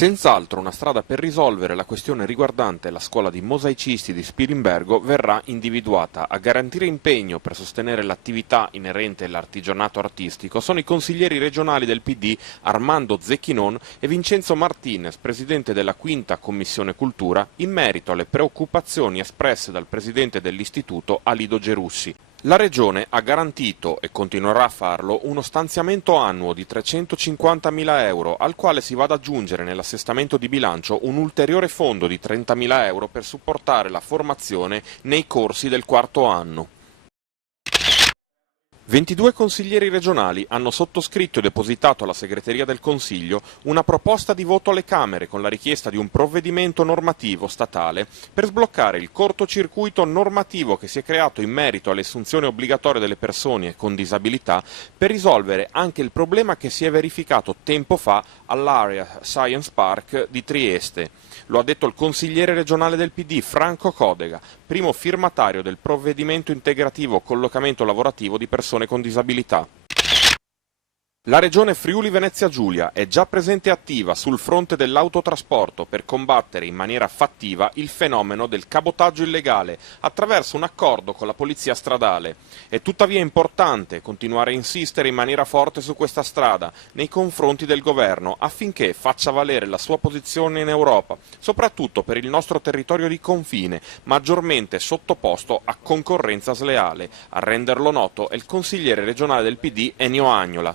Senz'altro una strada per risolvere la questione riguardante la scuola di mosaicisti di Spilimbergo verrà individuata. A garantire impegno per sostenere l'attività inerente all'artigianato artistico sono i consiglieri regionali del PD Armando Zecchinon e Vincenzo Martinez, presidente della Quinta Commissione Cultura, in merito alle preoccupazioni espresse dal presidente dell'istituto Alido Gerussi. La Regione ha garantito, e continuerà a farlo, uno stanziamento annuo di 350.000 euro, al quale si va ad aggiungere nell'assestamento di bilancio un ulteriore fondo di 30.000 euro per supportare la formazione nei corsi del quarto anno. 22 consiglieri regionali hanno sottoscritto e depositato alla segreteria del Consiglio una proposta di voto alle Camere con la richiesta di un provvedimento normativo statale per sbloccare il cortocircuito normativo che si è creato in merito alle assunzioni obbligatorie delle persone con disabilità per risolvere anche il problema che si è verificato tempo fa all'Area Science Park di Trieste. Lo ha detto il consigliere regionale del PD Franco Codega, primo firmatario del provvedimento integrativo collocamento lavorativo di persone con disabilità. La Regione Friuli-Venezia Giulia è già presente e attiva sul fronte dell'autotrasporto per combattere in maniera fattiva il fenomeno del cabotaggio illegale attraverso un accordo con la Polizia Stradale. È tuttavia importante continuare a insistere in maniera forte su questa strada nei confronti del Governo affinché faccia valere la sua posizione in Europa, soprattutto per il nostro territorio di confine, maggiormente sottoposto a concorrenza sleale. A renderlo noto è il consigliere regionale del PD Ennio Agnola.